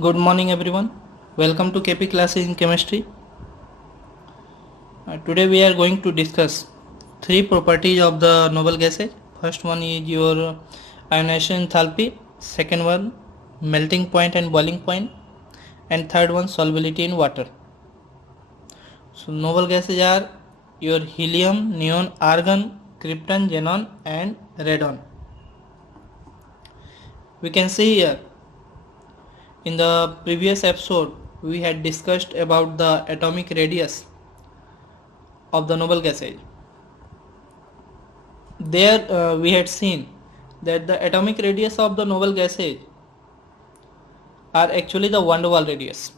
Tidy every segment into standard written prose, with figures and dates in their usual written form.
Good morning everyone. Welcome to KP classes in chemistry. Today we are going to discuss three properties of the noble gases. First one is your ionization enthalpy, second one melting point and boiling point, and third one solubility in water. So noble gases are your helium, neon, argon, krypton, xenon and radon. We can see here in the previous episode we had discussed about the atomic radius of the noble gases. There we had seen that the atomic radius of the noble gases are actually the van der Waals radius.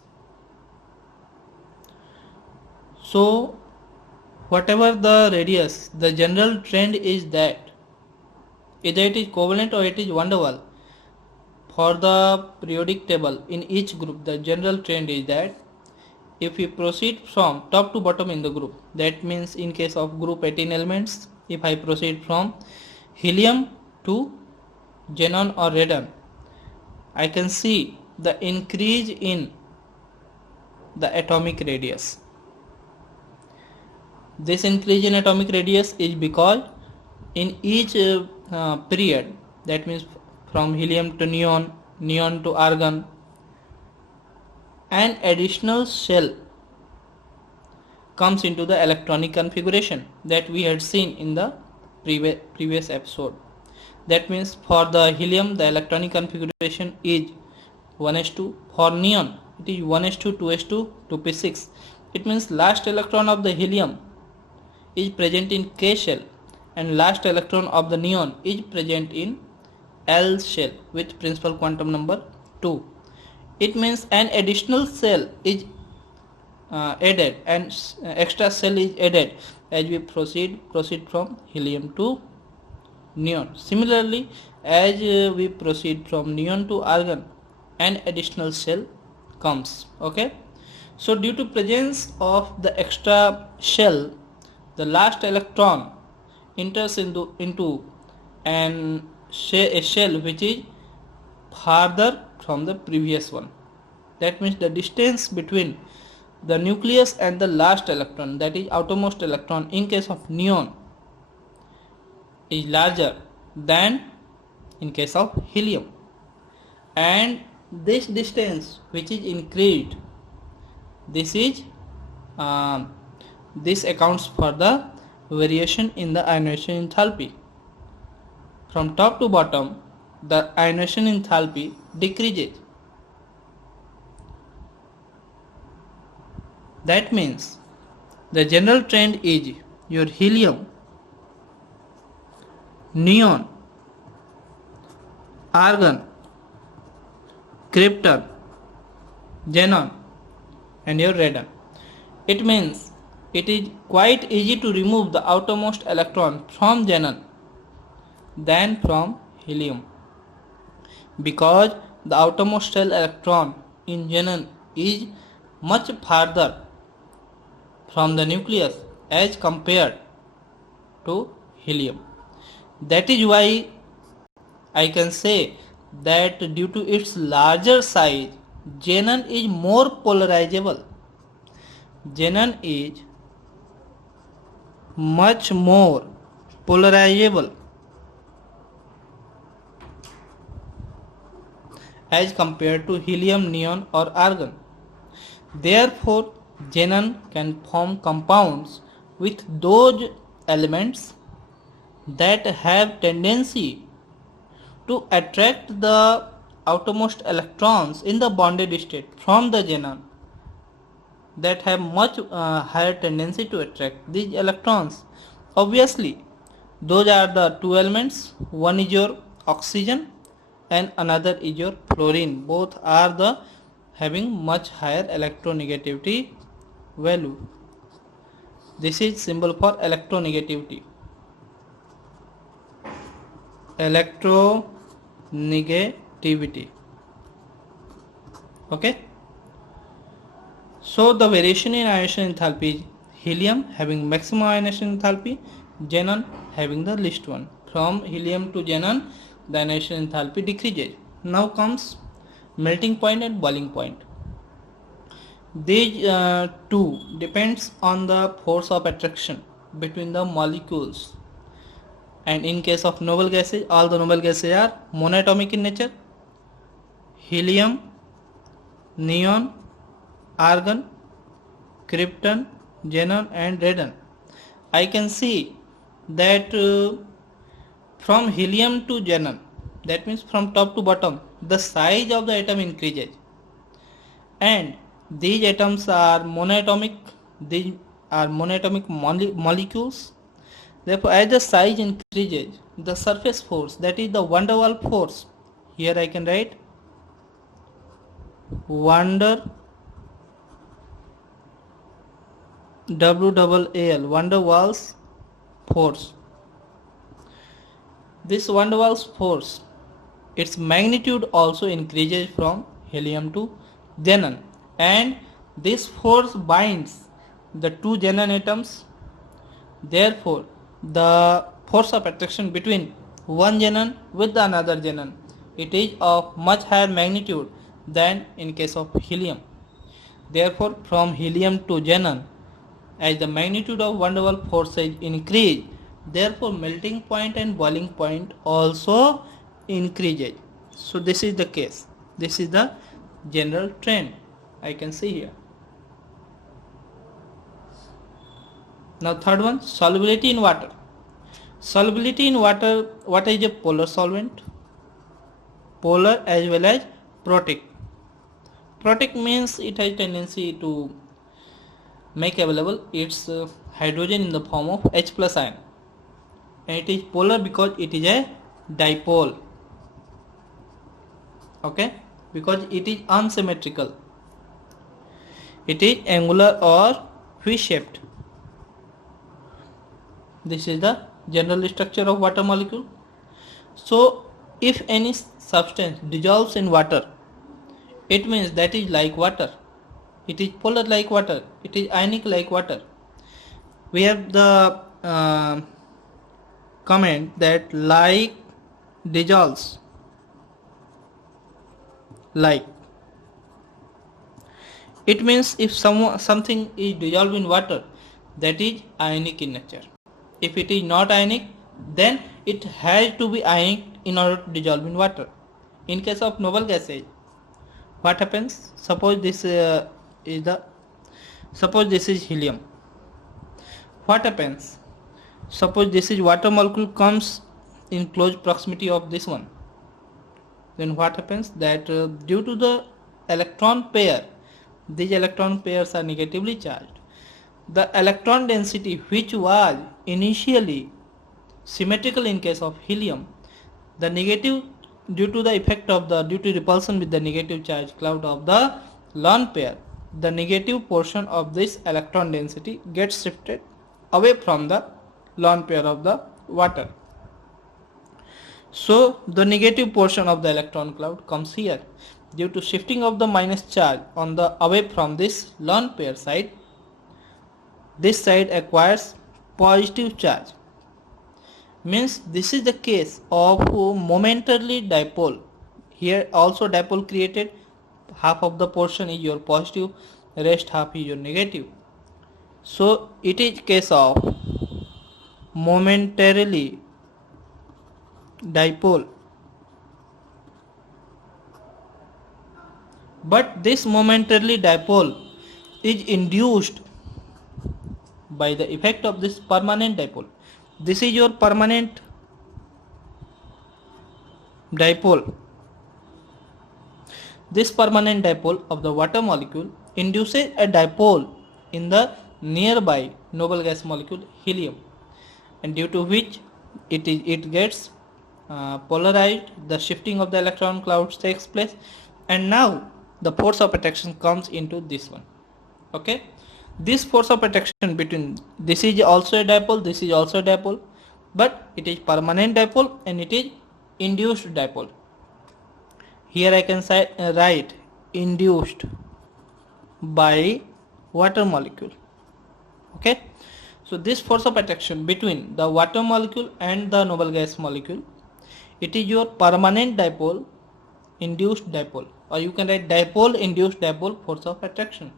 So whatever the radius, the general trend is that either it is covalent or it is van der Waals. For the periodic table in each group, the general trend is that if we proceed from top to bottom in the group, that means in case of group 18 elements, if I proceed from helium to xenon or radon, I can see the increase in the atomic radius. This increase in atomic radius is because in each period, that means from helium to neon, neon to argon, an additional shell comes into the electronic configuration that we had seen in the previous episode. That means for the helium the electronic configuration is 1s2, for neon it is 1s2, 2s2, 2p6. It means last electron of the helium is present in K shell and last electron of the neon is present in L shell with principal quantum number 2. It means an additional cell is added and extra cell is added as we proceed from helium to neon. Similarly, as we proceed from neon to argon, an additional cell comes. Okay, so due to presence of the extra shell, the last electron enters into a shell which is farther from the previous one. That means the distance between the nucleus and the last electron, that is outermost electron, in case of neon is larger than in case of helium, and this distance which is increased, this accounts for the variation in the ionization enthalpy. From top to bottom, the ionization enthalpy decreases. That means the general trend is your helium, neon, argon, krypton, xenon and your radon. It means it is quite easy to remove the outermost electron from xenon than from helium, because the outermost shell electron in xenon is much farther from the nucleus as compared to helium. That is why I can say that due to its larger size, xenon is more polarizable. Xenon is much more polarizable as compared to helium, neon or argon. Therefore, xenon can form compounds with those elements that have tendency to attract the outermost electrons in the bonded state from the xenon, that have much higher tendency to attract these electrons. Obviously, those are the two elements. One is your oxygen and another is your fluorine. Both are the having much higher electronegativity value. This is symbol for electronegativity. Electronegativity. Okay. So the variation in ionization enthalpy is helium having maximum ionization enthalpy, xenon having the least one. From helium to xenon, the ionization enthalpy decreases. Now comes melting point and boiling point. These two depends on the force of attraction between the molecules. And in case of noble gases, all the noble gases are monatomic in nature: helium, neon, argon, krypton, xenon and radon. I can see that from helium to xenon, that means from top to bottom, the size of the atom increases, and these atoms are monatomic. These are monatomic molecules. Therefore, as the size increases, the surface force, that is the van der Waals force, here I can write van der van der Waals force. This van der Waals force, its magnitude also increases from helium to xenon, and this force binds the two xenon atoms. Therefore, the force of attraction between one xenon with another xenon, it is of much higher magnitude than in case of helium. Therefore, from helium to xenon, as the magnitude of van der Waals force is increased, therefore melting point and boiling point also increases. So this is the case. This is the general trend I can see here. Now third one, solubility in water. Solubility in water, what is a polar solvent? Polar as well as protic. Protic means it has tendency to make available its hydrogen in the form of H plus ion, and it is polar because it is a dipole. Okay, because it is unsymmetrical. It is angular or V-shaped. This is the general structure of water molecule. So if any substance dissolves in water, it means that is like water. It is polar like water. It is ionic like water. We have the comment that like dissolves like. It means if something is dissolved in water, that is ionic in nature. If it is not ionic, then it has to be ionic in order to dissolve in water. In case of noble gases, what happens? Suppose this is helium. What happens? Suppose this is water molecule comes in close proximity of this one. Then what happens? That due to the electron pair, these electron pairs are negatively charged. The electron density, which was initially symmetrical in case of helium, the negative, due to repulsion with the negative charge cloud of the lone pair, the negative portion of this electron density gets shifted away from the lone pair of the water. So the negative portion of the electron cloud comes here. Due to shifting of the minus charge on the away from this lone pair side, this side acquires positive charge. Means this is the case of momentarily dipole. Here also dipole created, half of the portion is your positive, rest half is your negative. So it is case of momentarily dipole. But this momentarily dipole is induced by the effect of this permanent dipole. This is your permanent dipole. This permanent dipole of the water molecule induces a dipole in the nearby noble gas molecule helium, and due to which it gets polarized, the shifting of the electron clouds takes place, and now the force of attraction comes into this one. Okay, this force of attraction between this is also a dipole, this is also a dipole, but it is permanent dipole and it is induced dipole. Here I can say write induced by water molecule. Okay, so this force of attraction between the water molecule and the noble gas molecule, it is your permanent dipole, induced dipole, or you can write dipole induced dipole force of attraction.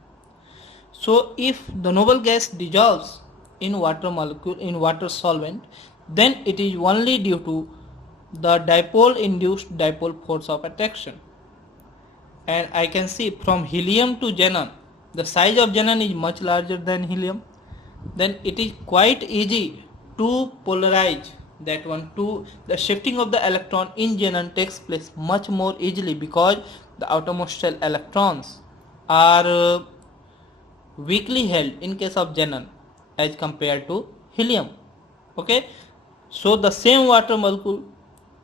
So if the noble gas dissolves in water molecule in water solvent, then it is only due to the dipole induced dipole force of attraction. And I can see from helium to xenon, the size of xenon is much larger than helium, then it is quite easy to polarize that one. To the shifting of the electron in xenon takes place much more easily because the outermost shell electrons are weakly held in case of xenon as compared to helium. Okay, so the same water molecule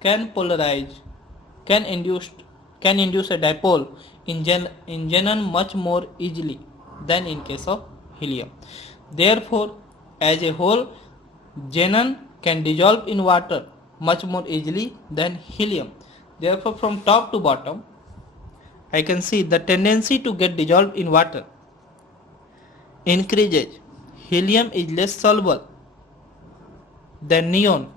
can polarize, can induce a dipole in xenon much more easily than in case of helium. Therefore, as a whole, xenon can dissolve in water much more easily than helium. Therefore, from top to bottom, I can see the tendency to get dissolved in water increases. Helium is less soluble than neon.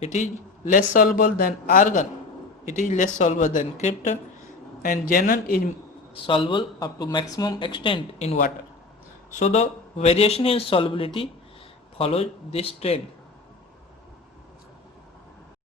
It is less soluble than argon. It is less soluble than krypton, and xenon is soluble up to maximum extent in water. So the variation in solubility follows this trend.